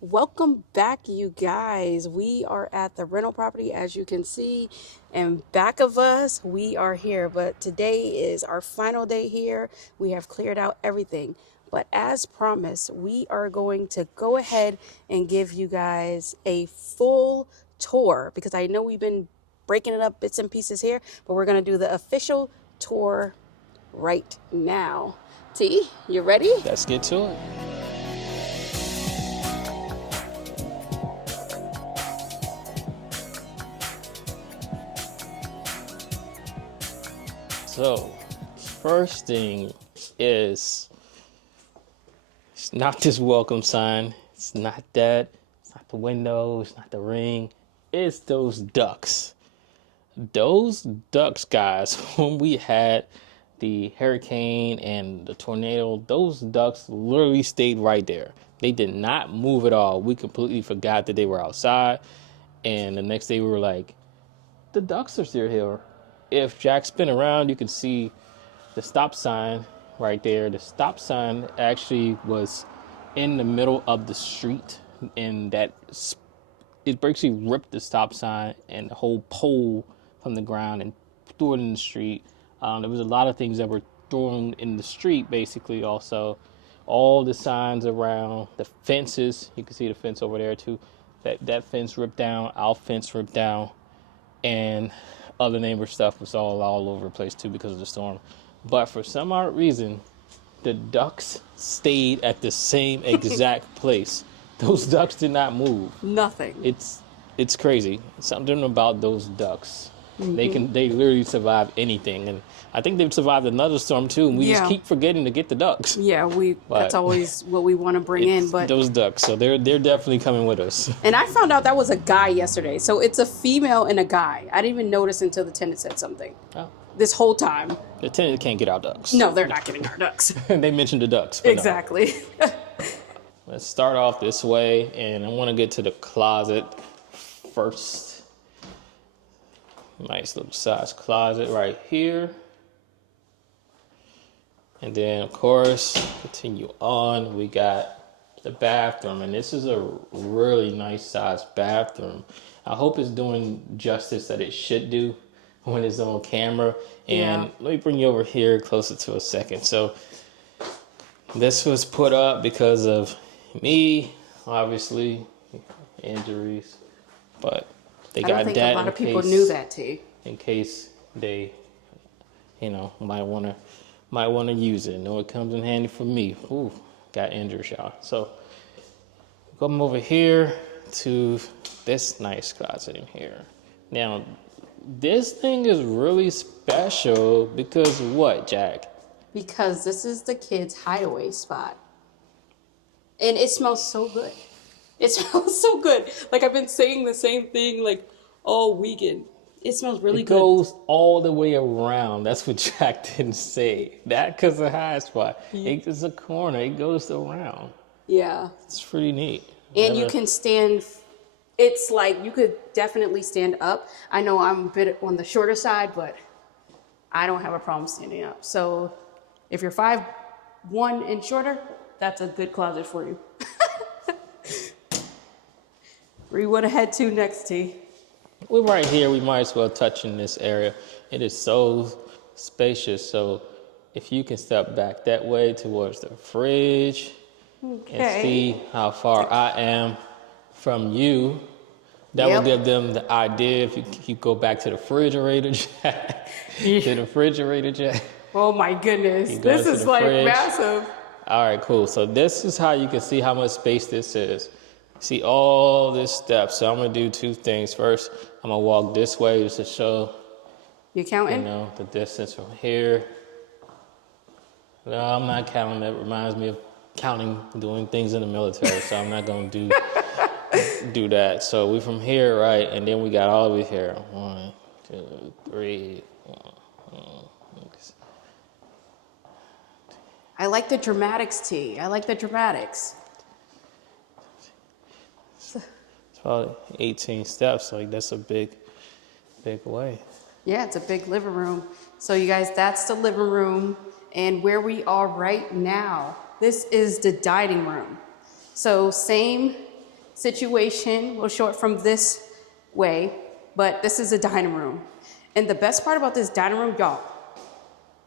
Welcome back, you guys. We are at the rental property, as you can see, and back of us, we are here. But today is our final day here. We have cleared out everything. But as promised, we are going to go ahead and give you guys a full tour because I know we've been breaking it up bits and pieces here, but we're going to do the official tour right now. T, you ready? Let's get to it. So, first thing is, it's not this welcome sign. It's not that. It's not the window. It's not the ring. It's those ducks. Those ducks, guys, when we had the hurricane and the tornado, those ducks literally stayed right there. They did not move at all. We completely forgot that they were outside. And the next day we were like, the ducks are still here. If Jack spin around, you can see the stop sign right there. The stop sign actually was in the middle of the street, and it basically ripped the stop sign and the whole pole from the ground and threw it in the street. There was a lot of things that were thrown in the street, basically. Also, all the signs around the fences. You can see the fence over there too. That fence ripped down. Our fence ripped down, and other neighbor stuff was all over the place too because of the storm. But for some odd reason, the ducks stayed at the same exact place. Those ducks did not move. Nothing. It's crazy. Something about those ducks. Mm-hmm. They literally survive anything, and I think they've survived another storm too. And we just keep forgetting to get the ducks. Yeah, that's always what we want to bring in. But those ducks, so they're definitely coming with us. And I found out that was a guy yesterday. So it's a female and a guy. I didn't even notice until the tenant said something. Oh. This whole time. The tenant can't get our ducks. No, they're not getting our ducks. They mentioned the ducks. Exactly. No. Let's start off this way, and I want to get to the closet first. Nice little size closet right here. And then, of course, continue on. We got the bathroom, and this is a really nice size bathroom. I hope it's doing justice that it should do when it's on camera. And let me bring you over here closer to a second. So this was put up because of me, obviously, injuries, but they got that. I don't think a lot of people knew that, T. In case they, might want to use it. Know it comes in handy for me. Ooh, got injured, y'all. So come over here to this nice closet in here. Now, this thing is really special because what, Jack? Because this is the kids' hideaway spot. And it smells so good. It smells so good. Like, I've been saying the same thing, like, all weekend. It smells really good. It goes all the way around. That's what Jack didn't say. That because the high spot. It's a corner. It goes around. Yeah. It's pretty neat. And you can stand. It's like you could definitely stand up. I know I'm a bit on the shorter side, but I don't have a problem standing up. So if you're 5'1" and shorter, that's a good closet for you. Where you want to head to next, T? We're right here. We might as well touch in this area. It is so spacious. So if you can step back that way towards the fridge and see how far I am from you, that will give them the idea. If you go back to the refrigerator, Jack, to the refrigerator, Jack. Oh my goodness, this is like massive. All right, cool. So this is how you can see how much space this is. See all this stuff. So I'm gonna do two things. First, I'm gonna walk this way just to show you counting? The distance from here. No, I'm not counting. That reminds me of counting, doing things in the military. So I'm not gonna do that. So we from here, right? And then we got all the way here. 1, 2, 3. I like the dramatics, T. I like the dramatics. It's probably 18 steps. Like, that's a big way. Yeah, it's a big living room. So you guys, that's the living room. And where we are right now, this is the dining room. So same situation. We'll show it from this way, but this is a dining room. And the best part about this dining room, y'all,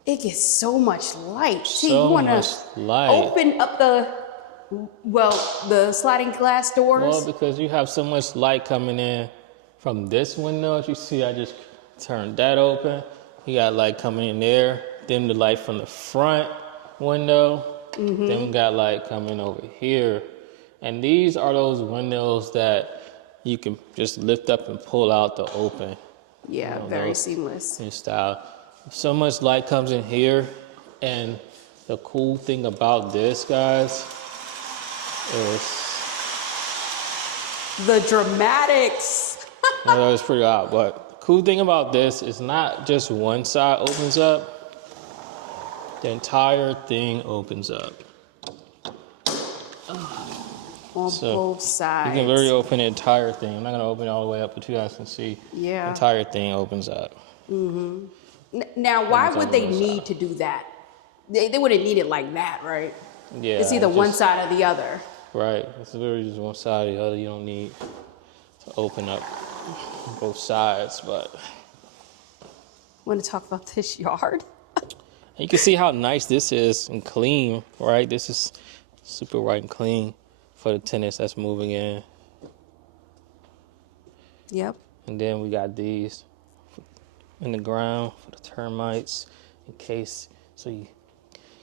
it gets so much light. See, you So want to much light. open up the sliding glass doors. Well, because you have so much light coming in from this window. As you see, I just turned that open. You got light coming in there. Then the light from the front window. Then we got light coming over here. And these are those windows that you can just lift up and pull out to open. Yeah, very seamless. In style. So much light comes in here. And the cool thing about this, guys, is The dramatics. well, that was pretty odd, but the cool thing about this is not just one side opens up, the entire thing opens up. On both sides. You can literally open the entire thing. I'm not gonna open it all the way up, but you guys can see Yeah. the entire thing opens up. Now, why Opens would on they one need side. to do that? They wouldn't need it like that, right? Yeah. It's either one side or the other. Right. It's literally just one side or the other. You don't need to open up both sides, but Want to talk about this yard? you can see how nice this is and clean, right? This is super white and clean for the tenants that's moving in. Yep. And then we got these in the ground for the termites in case, so you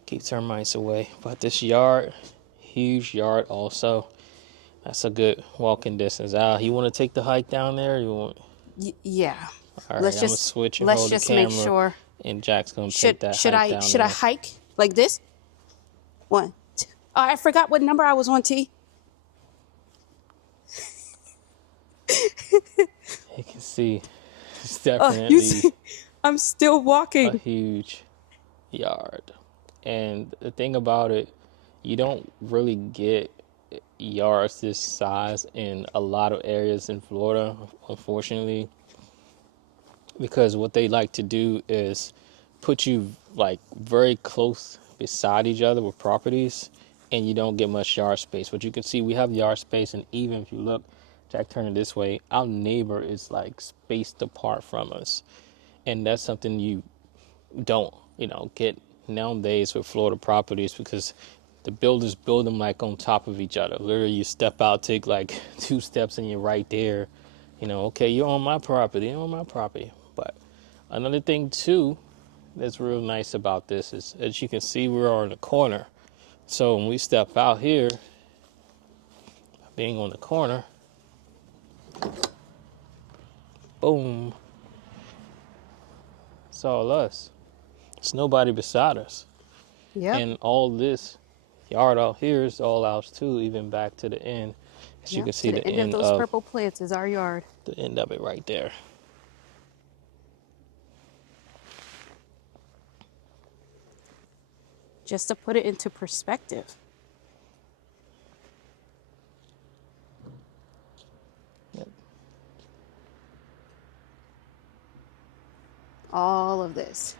keep termites away. But this yard, huge yard also. That's a good walking distance out. You want to take the hike down there? You want? Yeah. All right, Let's I'm gonna just switch and let's hold just the camera, make sure. and Jack's gonna take that Should hike I down should I there. hike like this? 1, 2. Oh, I forgot what number I was on, T. You can see it's You definitely see, I'm still a walking. huge yard. And the thing about it, you don't really get yards this size in a lot of areas in Florida, unfortunately, because what they like to do is put you like very close beside each other with properties, and you don't get much yard space. But you can see we have yard space, and even if you look, Jack, turn it this way, our neighbor is like spaced apart from us, and that's something you don't, get nowadays with Florida properties, because the builders build them like on top of each other. Literally, you step out, take like 2 steps, and you're right there. Okay, you're on my property, you're on my property. But another thing too that's real nice about this is, as you can see, we're on the corner. So when we step out here, being on the corner, boom, it's all us. It's nobody beside us. Yep. And all this yard out here is all ours too, even back to the end. As you can see, the end of those purple plants is our yard. the end of it right there. Just to put it into perspective. Yep. All of this.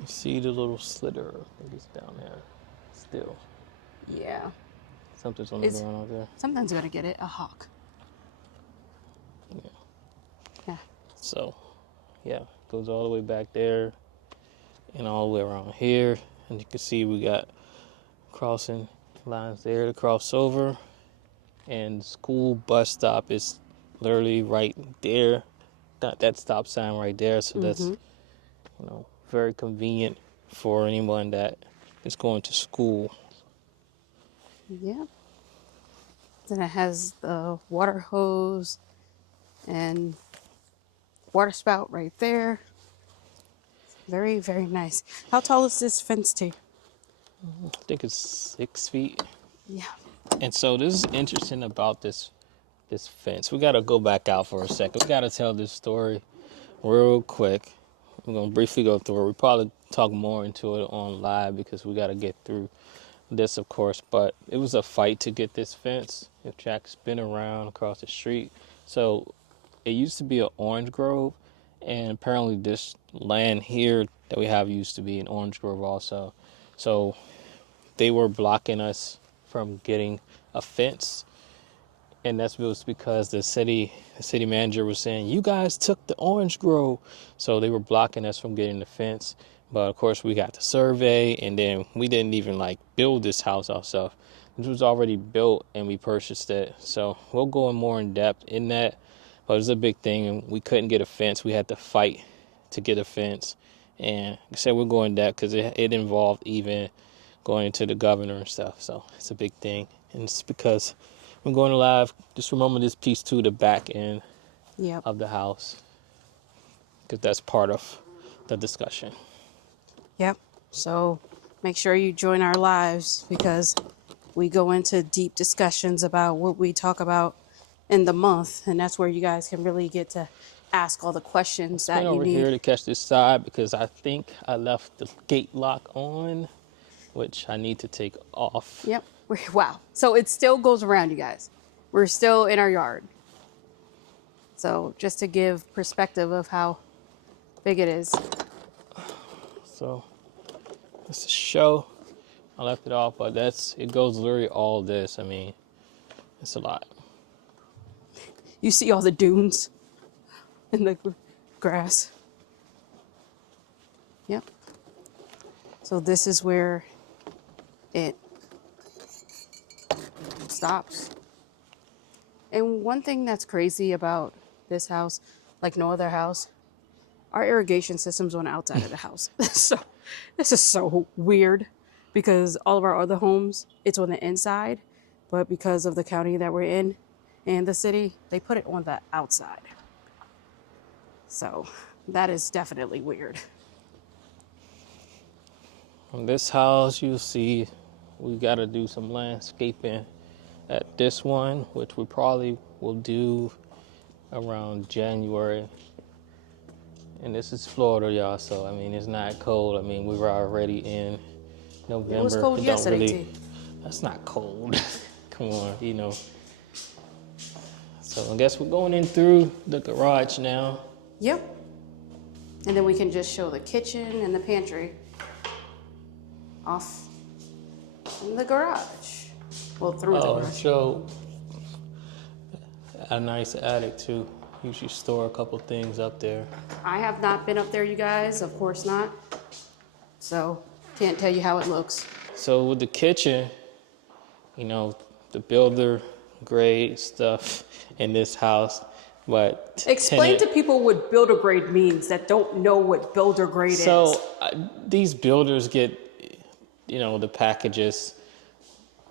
You see the little slitter, I think it's down there still. Yeah. Something's on the It's- ground out there. Sometimes you gotta get it. A hawk. Yeah. Yeah. So, yeah, goes all the way back there and all the way around here. And you can see we got crossing lines there to cross over. And school bus stop is literally right there. That stop sign right there. So that's, very convenient for anyone that is going to school. Yeah. Then it has the water hose and water spout right there. Very, very nice. How tall is this fence, T? I think it's 6 feet. Yeah. And so this is interesting about this fence. We got to go back out for a second. We got to tell this story real quick. We're going to briefly go through it. We probably talk more into it on live because we got to get through this, of course. But it was a fight to get this fence. If Jack's been around across the street. So it used to be an orange grove. And apparently this land here that we have used to be an orange grove also. So they were blocking us from getting a fence. And that was because the city manager was saying, you guys took the orange grove. So they were blocking us from getting the fence. But of course we got the survey, and then we didn't even like build this house ourselves. This was already built and we purchased it. So we'll go in more in depth in that. But it was a big thing, and we couldn't get a fence. We had to fight to get a fence. And like I said, we'll go in depth because it involved even going to the governor and stuff. So it's a big thing. And it's because we're going live. Just remember this piece to the back end Yep. of the house, because that's part of the discussion. Yep. So make sure you join our lives, because we go into deep discussions about what we talk about in the month. And that's where you guys can really get to ask all the questions Spin that you over here need. to catch this side because I think I left the gate lock on, which I need to take off. Yep. Wow. So it still goes around, you guys. We're still in our yard. So just to give perspective of how big it is. So it's a show. I left it off, but it goes literally all this. I mean, it's a lot. You see all the dunes in the grass. Yep. So this is where it stops. And one thing that's crazy about this house, like no other house, our irrigation system's on the outside of the house. So this is so weird, because all of our other homes, it's on the inside, but because of the county that we're in and the city, they put it on the outside. So that is definitely weird. On this house, you'll see we got to do some landscaping at this one, which we probably will do around January. And this is Florida, y'all, so I mean, it's not cold. I mean, we were already in November. It was cold yesterday, T. That's not cold. Come on, you know. So I guess we're going in through the garage now. Yep. And then we can just show the kitchen and the pantry off in the garage. Well, through the garage. So a nice attic too. You should store a couple things up there. I have not been up there, you guys. Of course not. So can't tell you how it looks. So with the kitchen, you know, the builder grade stuff in this house, but Explain to people what builder grade means that don't know what builder grade is. So these builders get, you know, the packages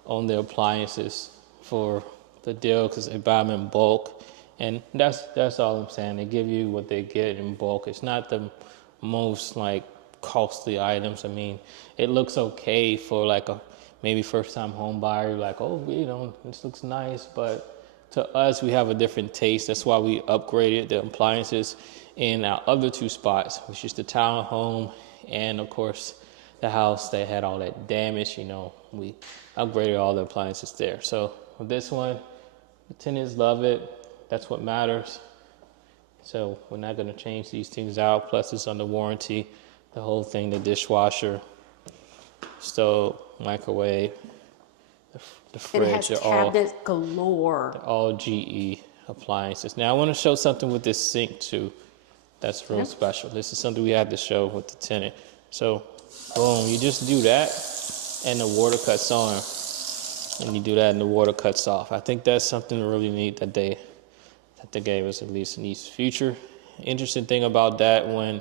on their appliances for the deal because they buy them in bulk. And that's all I'm saying. They give you what they get in bulk. It's not the most like costly items. I mean, it looks okay for like a maybe first time home buyer. You're like, oh, you know, this looks nice. But to us, we have a different taste. That's why we upgraded the appliances in our other two spots, which is the townhome and of course the house that had all that damage. You know, we upgraded all the appliances there. So with this one, the tenants love it. That's what matters. So we're not going to change these things out. Plus, it's under warranty. The whole thing, the dishwasher, stove, microwave, the fridge, it has cabinet galore. they're all GE appliances. Now, I want to show something with this sink, too. That's real special. This is something we had to show with the tenant. So, boom, you just do that, and the water cuts on. And you do that, and the water cuts off. I think that's something really neat that they gave us, at least in these future. Interesting thing about that, when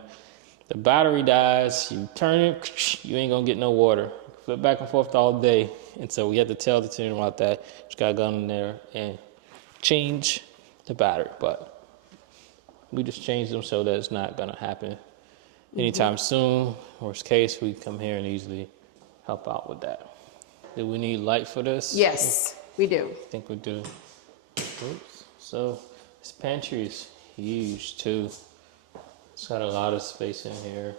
the battery dies, you turn it, you ain't gonna get no water. Flip back and forth all day. And so we had to tell the tenant about that. Just gotta go in there and change the battery. But we just changed them so that it's not gonna happen anytime soon. Worst case, we come here and easily help out with that. Do we need light for this? Yes, we do. I think we do. Oops. So this pantry is huge too. It's got a lot of space in here.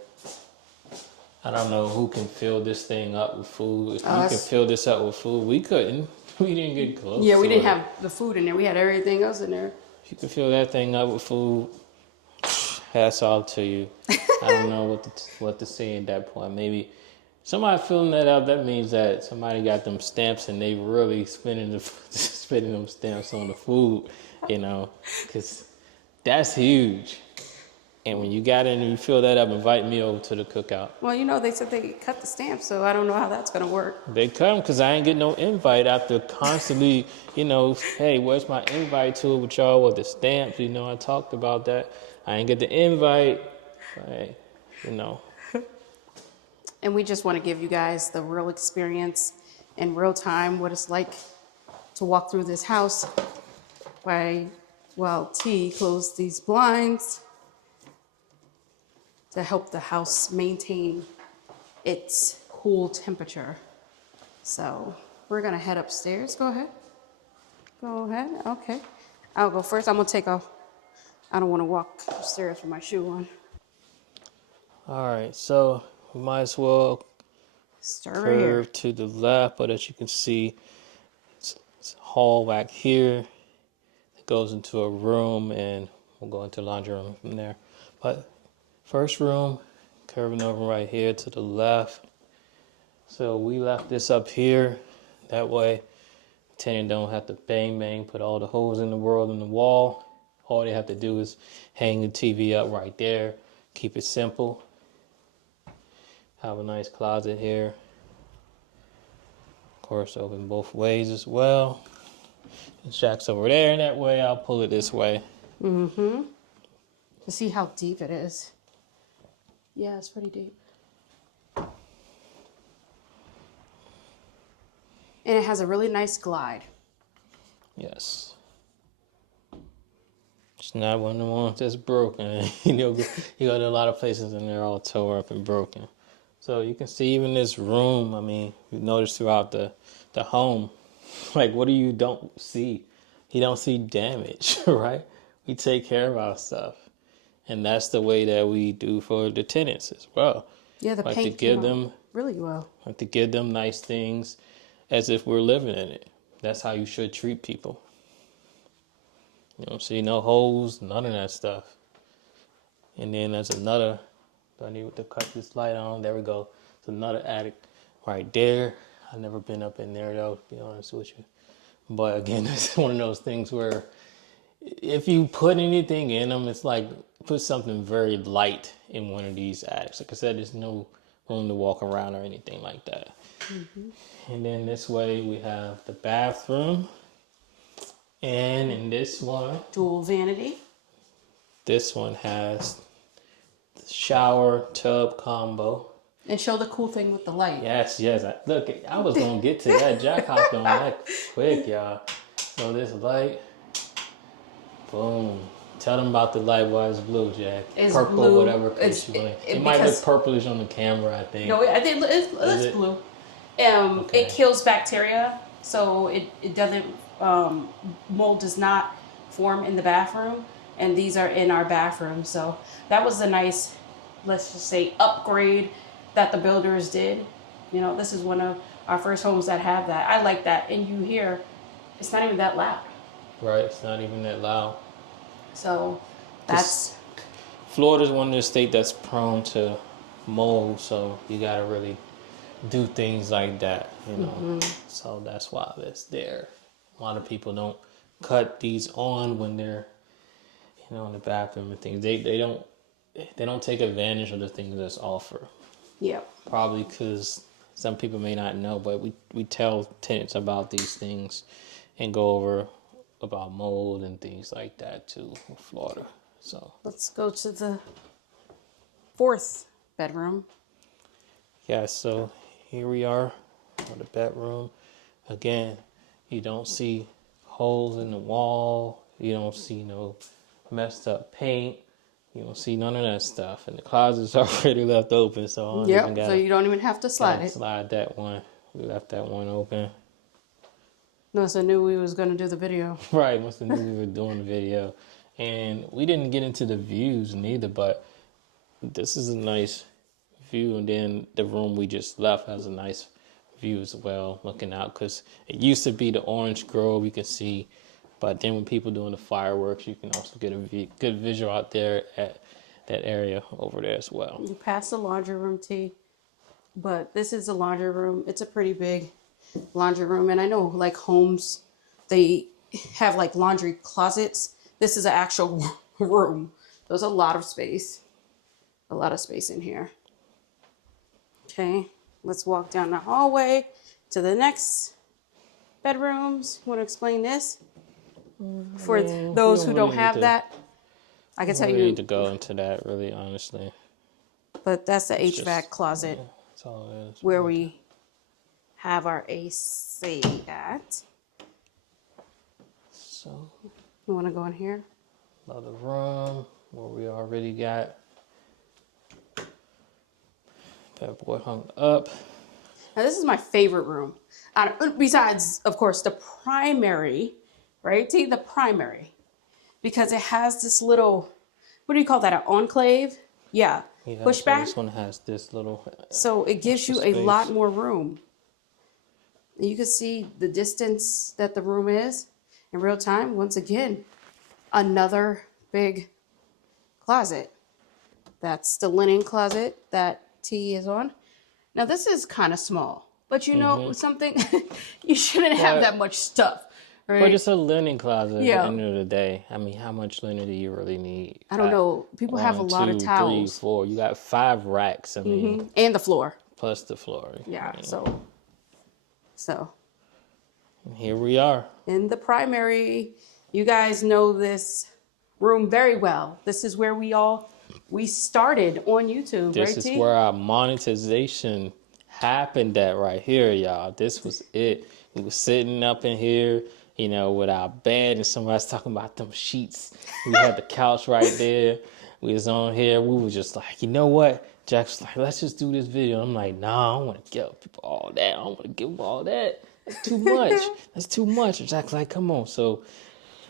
I don't know who can fill this thing up with food. If you can fill this up with food, we couldn't. We didn't get close. Yeah, we didn't have the food in there. We had everything else in there. If you can fill that thing up with food, hats off to you. I don't know what to say at that point. Maybe Somebody filling that up, that means that somebody got them stamps and they really spending the spending them stamps on the food, you know, because that's huge. And when you got in and you fill that up, invite me over to the cookout. Well, you know, they said they cut the stamp, so I don't know how that's going to work. They come because I ain't get no invite after constantly, hey, where's my invite to it with y'all with the stamps? I talked about that. I ain't get the invite. Hey, you know. And we just want to give you guys the real experience in real time, what it's like to walk through this house while T closed these blinds to help the house maintain its cool temperature. So we're gonna head upstairs. Go ahead. Go ahead. Okay. I'll go first. I'm gonna take off. I don't want to walk upstairs with my shoe on. All right, so we might as well Start right here. curve to the left, but as you can see, it's a hall back here. It goes into a room, and we'll go into the laundry room from there. But first room, curving over right here to the left. So we left this up here. That way, tenant don't have to bang, put all the holes in the world in the wall. All they have to do is hang the TV up right there. Keep it simple. Have a nice closet here. Of course, open both ways as well. The jack's over there, and that way I'll pull it this way. Mm-hmm. To see how deep it is. Yeah, it's pretty deep. And it has a really nice glide. Yes. It's not one of the ones that's broken. you go to a lot of places and they're all tore up and broken. So you can see even this room, you notice throughout the home, like what do you don't see? You don't see damage, right? We take care of our stuff. And that's the way that we do for the tenants as well. Yeah, the like paint to give came them out really well. Like to give them nice things as if we're living in it. That's how you should treat people. You don't see no holes, none of that stuff. And then there's another, do I need to cut this light on? There we go. It's another attic right there. I've never been up in there though, to be honest with you. But again, it's one of those things where if you put anything in them, it's like put something very light in one of these attics. Like I said, there's no room to walk around or anything like that. Mm-hmm. And then this way we have the bathroom. And in this one, Dual vanity. This one has the shower tub combo. And show the cool thing with the light. Yes. Look, I was going to get to that. Jack hopped on that quick, y'all. So this light, boom. Tell them about the light. Why it's blue, Jack? It's purple, blue. whatever. It might look purplish on the camera, I think. No, I think it's blue. Okay. It kills bacteria, so it doesn't, mold does not form in the bathroom. And these are in our bathroom. So that was a nice, let's just say, upgrade that the builders did. This is one of our first homes that have that. I like that. And you hear, it's not even that loud. Right, it's not even that loud. So that's... Florida's one of the states that's prone to mold, so you gotta really do things like that, Mm-hmm. So that's why it's there. A lot of people don't cut these on when they're, in the bathroom and things. They don't take advantage of the things that's offered. Yeah. Probably because some people may not know, but we tell tenants about these things and go over about mold and things like that too in Florida. So let's go to the fourth bedroom. Yeah, so here we are for the bedroom. Again, you don't see holes in the wall. You don't see no messed up paint. You don't see none of that stuff. And the closet's already left open, so so you don't even have to slide it. Slide that one. We left that one open. Must have knew we was going to do the video. Right, must have knew we were doing the video. And we didn't get into the views neither, but this is a nice view. And then the room we just left has a nice view as well, looking out. Because it used to be the orange grove you can see. But then when people doing the fireworks, you can also get a good visual out there at that area over there as well. You pass the laundry room, T. But this is a laundry room. It's a pretty big laundry room. And I know like homes, they have like laundry closets. This is an actual room. There's a lot of space. A lot of space in here. Okay, let's walk down the hallway to the next bedrooms. Want to explain this? For those who don't have that, I can tell We you. need to go into that, really, honestly. But that's the It's HVAC just, closet yeah, that's all it is. where we have our AC at. So, You want to go in here? another room where we already got that boy hung up. Now this is my favorite room. Besides, of course, the primary, right? See, the primary. Because it has this little, what do you call that, an enclave? Yeah, Yeah, so pushback. this one has this little So it gives you a space. lot more room. You can see the distance that the room is in real time. Once again, another big closet. That's the linen closet that T is on. Now this is kind of small, but you know something, you shouldn't have But- that much stuff, right? But it's a linen closet Yeah. at the end of the day. I mean, how much linen do you really need? I don't know. People have a lot of towels. 3, 4. You got 5 racks. I mean, And the floor. plus the floor. Yeah, I mean, so here we are. in the primary, you guys know this room very well. This is where we started on YouTube, This right, is T? where our monetization happened at right here, y'all. This was it. We were sitting up in here, you know, with our bed, and somebody's talking about them sheets. We had the couch right there. We was on here. We were just like, you know what? Jack was like, let's just do this video. I'm like, nah, I don't want to give people all that. I don't want to give them all that. That's too much. That's too much. And Jack's like, come on. So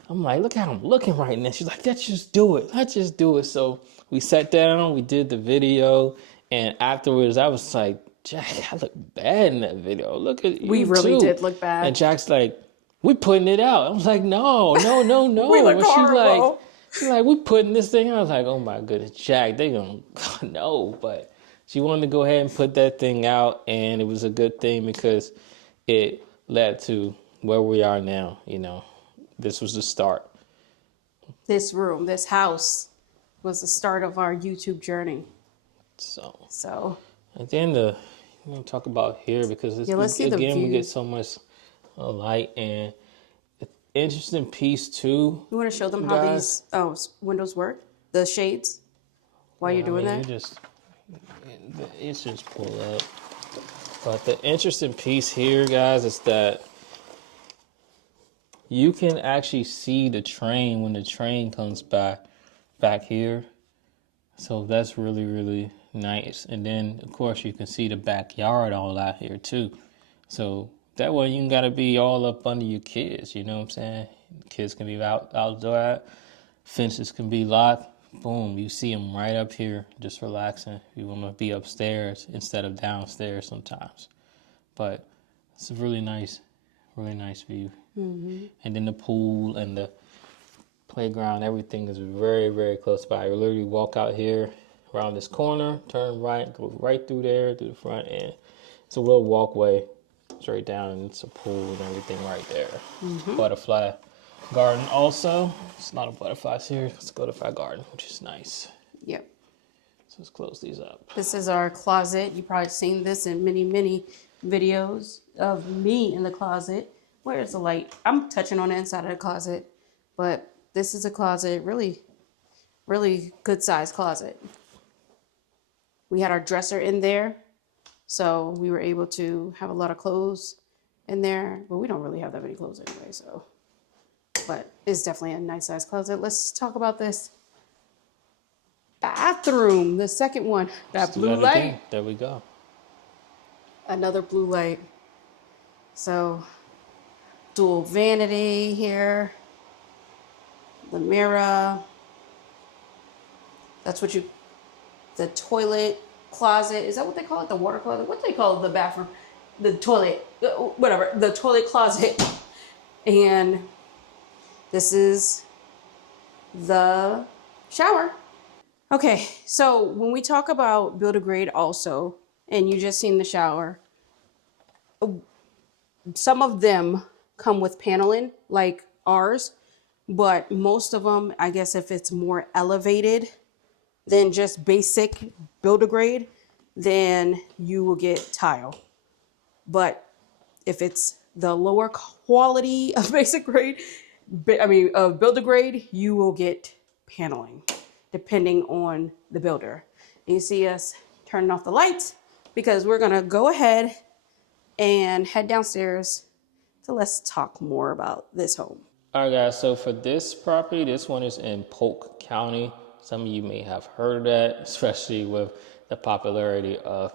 I'm like, look how I'm looking right now. She's like, let's just do it. Let's just do it. So we sat down, we did the video, and afterwards I was like, Jack, I look bad in that video. Look at you. We really too. did look bad. And Jack's like, we putting it out. I was like, no. We look And horrible. she's like, we putting this thing out. I was like, oh my goodness, Jack, they gonna no. But she wanted to go ahead and put that thing out, and it was a good thing because it led to where we are now, you know. This was the start. This room, this house was the start of our YouTube journey. So, So at the end of, we're going to talk about here because it's, let's see the again, we view. get so much light and interesting piece too. You want to show them how guys. these windows work? The shades? While you're doing that? It's just pull up. But the interesting piece here, guys, is that you can actually see the train when the train comes by back here. So that's really, really nice. And then, of course, you can see the backyard all out here, too. So that way you ain't got to be all up under your kids, you know what I'm saying? Kids can be outdoor, fences can be locked. Boom, you see them right up here, just relaxing. You want to be upstairs instead of downstairs sometimes. But it's a really nice view. Mm-hmm. And then the pool and the playground, everything is very, very close by. You literally walk out here around this corner, turn right, go right through there, through the front, and it's a little walkway straight down, and it's a pool and everything right there. Mm-hmm. Butterfly garden also. It's a lot of butterflies here. It's a butterfly garden, which is nice. Yep. So let's close these up. This is our closet. You've probably seen this in many, many videos of me in the closet. Where's the light? I'm touching on the inside of the closet, but this is a closet, really, really good sized closet. We had our dresser in there, so we were able to have a lot of clothes in there, but we don't really have that many clothes anyway, so. But it's definitely a nice sized closet. Let's talk about this bathroom, the second one, that blue light. Again. There we go. Another blue light. So dual vanity here, the mirror. That's what the toilet closet. Is that what they call it? The water closet? What do they call the bathroom? The toilet, whatever, the toilet closet. And this is the shower. Okay, so when we talk about build a grade also, and you just seen the shower. Some of them come with paneling like ours, but most of them, I guess if it's more elevated than just basic builder grade, then you will get tile. But if it's the lower quality of basic grade, of builder grade, you will get paneling depending on the builder. And you see us turning off the lights because we're gonna go ahead and head downstairs. So let's talk more about this home. All right, guys. So for this property, this one is in Polk County. Some of you may have heard of that, especially with the popularity of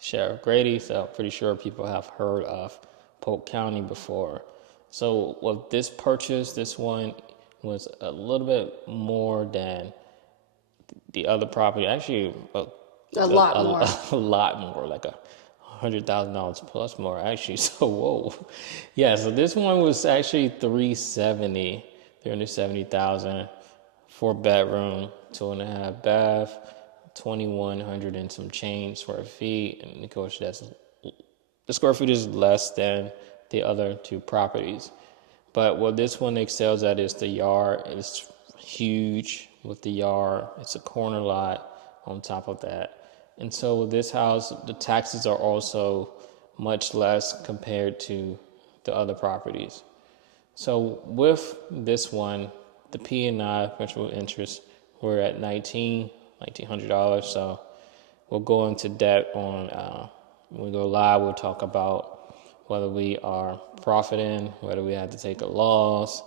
Sheriff Grady. So I'm pretty sure people have heard of Polk County before. So with this purchase, this one was a little bit more than the other property. Actually, A lot more. a lot more, like $100,000 plus more actually. So whoa, yeah. So this one was actually 370,000, 4 bedroom, 2.5 bath, 2,100 and some change square feet, and of course that's the square feet is less than the other two properties. But what this one excels at is the yard. It's huge with the yard. It's a corner lot on top of that. And so with this house, the taxes are also much less compared to the other properties. So with this one, the P&I, principal interest, we're at $1,900. So we'll go into depth on, when we go live, we'll talk about whether we are profiting, whether we have to take a loss,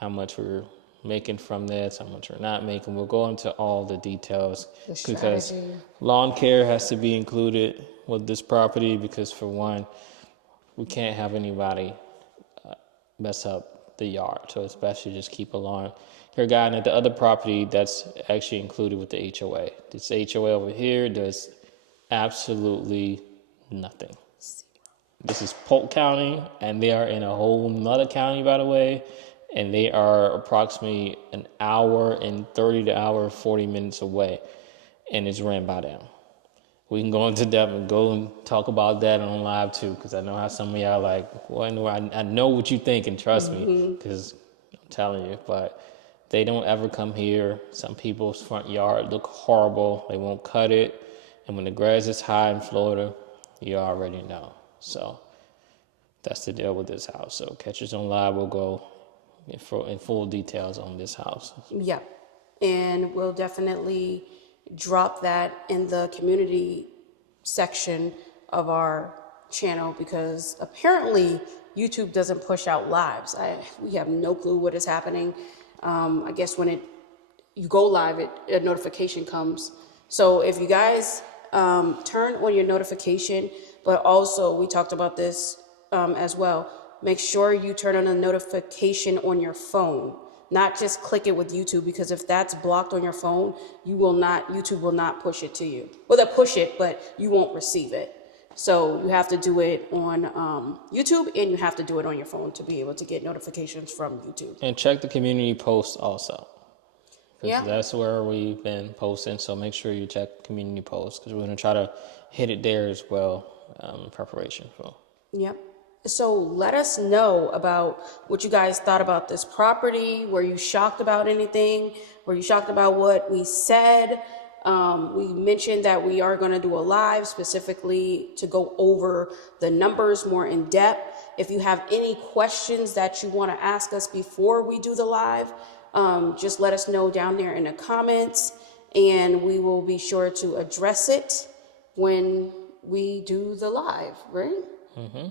how much we're making from this, how much we're not making. We'll go into all the details because lawn care has to be included with this property because, for one, we can't have anybody mess up the yard. So it's best to just keep a lawn care guy. And at the other property, that's actually included with the HOA. This HOA over here does absolutely nothing. This is Polk County, and they are in a whole nother county, by the way, and they are approximately an hour and 30 to hour 40 minutes away, and it's ran by them. We can go into depth and go and talk about that on live too, because I know how some of y'all are like, well, I know what you think, and trust me, because I'm telling you, but they don't ever come here. Some people's front yard look horrible. They won't cut it, and when the grass is high in Florida, you already know. So that's the deal with this house. So catch us on live. We'll go in full details on this house. Yeah. And we'll definitely drop that in the community section of our channel because apparently YouTube doesn't push out lives. We have no clue what is happening. I guess when you go live, a notification comes. So if you guys turn on your notification, but also we talked about this as well. Make sure you turn on a notification on your phone, not just click it with YouTube, because if that's blocked on your phone, YouTube will not push it to you. Well, they'll push it, but you won't receive it. So you have to do it on YouTube, and you have to do it on your phone to be able to get notifications from YouTube. And check the community posts also. Yeah. That's where we've been posting, so make sure you check community posts because we're going to try to hit it there as well in preparation for. Yep. So let us know about what you guys thought about this property. Were you shocked about anything? Were you shocked about what we said? We mentioned that we are going to do a live specifically to go over the numbers more in depth. If you have any questions that you want to ask us before we do the live, just let us know down there in the comments, and we will be sure to address it when we do the live, right? Mm-hmm.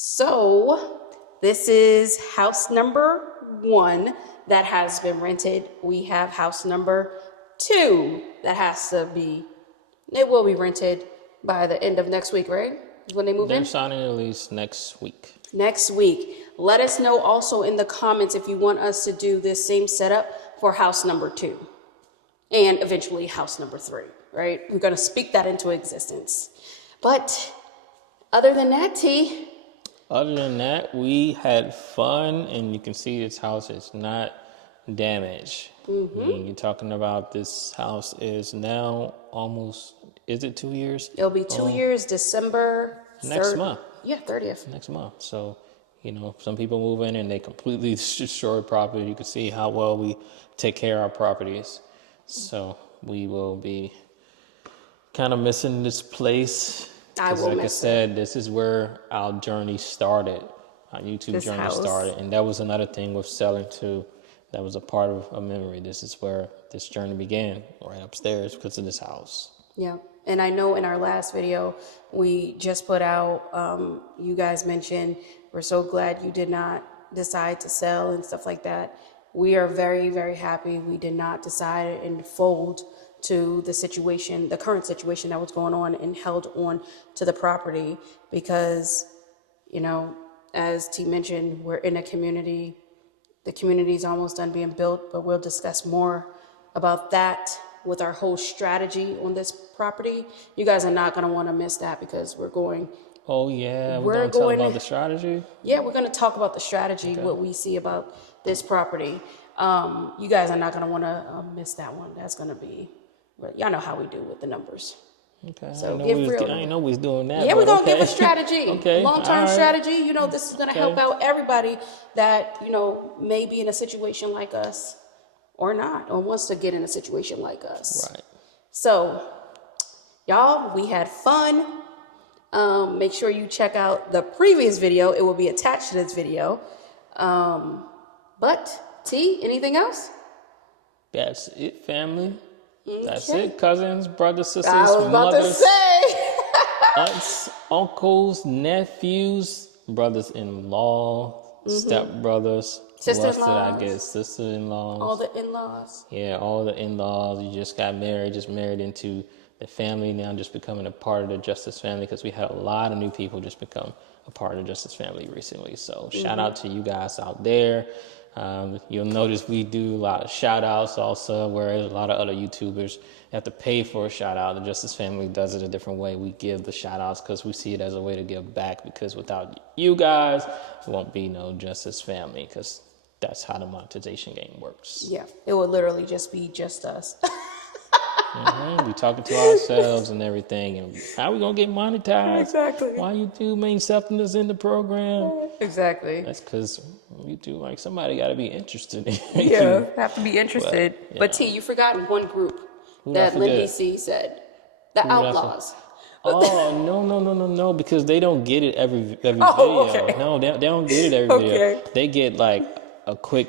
So this is house number 1 that has been rented. We have house number 2 that will be rented by the end of next week, right? When they move in? They're signing a lease next week. Next week. Let us know also in the comments if you want us to do this same setup for house number 2 and eventually house number 3, right? We're going to speak that into existence. But other than that, T. Other than that, we had fun, and you can see this house is not damaged. Mm-hmm. You're talking about this house is now almost is it 2 years? It'll be 2 years, December 3rd. Next month. Yeah, 30th. Next month. So, some people move in and they completely destroy property. You can see how well we take care of our properties. So we will be kind of missing this place. I will like miss I said, this is where our journey started. Our YouTube This journey house. started. And that was another thing with selling too. That was a part of a memory. This is where this journey began, right upstairs because of this house. Yeah. And I know in our last video, we just put out, you guys mentioned, we're so glad you did not decide to sell and stuff like that. We are very, very happy we did not decide and fold to the situation, the current situation that was going on, and held on to the property because, as T mentioned, we're in a community. The community is almost done being built, but we'll discuss more about that with our whole strategy on this property. You guys are not going to want to miss that because we're going. Oh, yeah. We're going to tell about the strategy? Yeah, we're going to talk about the strategy, what we see about this property. You guys are not going to want to miss that one. That's going to be, y'all know how we do with the numbers. Okay. So I didn't know we was doing that. Yeah, we're going to give a strategy. Okay. Long-term strategy. This is going to Okay. help out everybody that, may be in a situation like us or not, or wants to get in a situation like us. Right. So, y'all, we had fun. Make sure you check out the previous video. It will be attached to this video. But, T, anything else? That's it, family. Okay. That's it, cousins, brothers, sisters, I was about mothers, to say. aunts, uncles, nephews, brothers-in-law, stepbrothers. Sister-in-laws. What else did I get? Sister-in-laws. All the in-laws. Yeah, all the in-laws. You just got married, just married into the family now, just becoming a part of the Justice family because we had a lot of new people just become a part of the Justice family recently. So shout out to you guys out there. You'll notice we do a lot of shout outs also, whereas a lot of other YouTubers have to pay for a shout out. The Justice family does it a different way. We give the shout outs because we see it as a way to give back, because without you guys, there won't be no Justice family, because that's how the monetization game works. Yeah, it would literally just be just us. We talking to ourselves and everything, and how we gonna get monetized? Exactly. Why YouTube ain't accepting us in the program? Exactly. That's because YouTube, like, somebody got to be interested in Yeah, you. have to be interested. But T, you forgot one group Who did I that forget? Lindy C said. The Who did I Outlaws. Oh, no, because they don't get it every Oh, video. okay. No, they don't get it every video. Okay. They get like a quick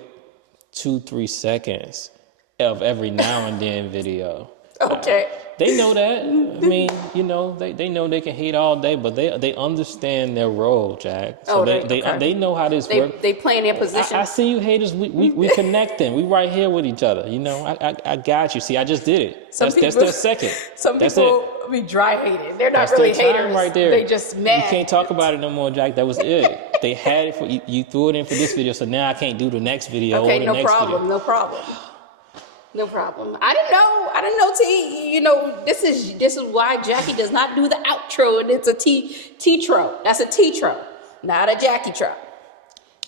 2-3 seconds of every now and then video. Okay. They know that. I mean, they know they can hate all day, but they understand their role, Jack. So they know how this works. They play in their position. I see you haters. We connecting. We right here with each other. I got you. See, I just did it. That's their second. Some That's people it. be dry hating. They're not That's really their time haters. right there. They just mad. You can't talk about it no more, Jack. That was it. They had it for you. You threw it in for this video, so now I can't do the next video. Okay, or the no next problem. video. No problem. No problem. I didn't know, T. This is why Jackie does not do the outro, and it's a T-tro. That's a T-tro, not a Jackie-tro.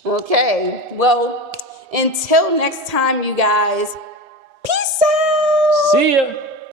Okay. Well, until next time, you guys. Peace out. See ya.